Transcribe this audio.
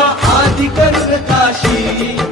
आदि करून काशी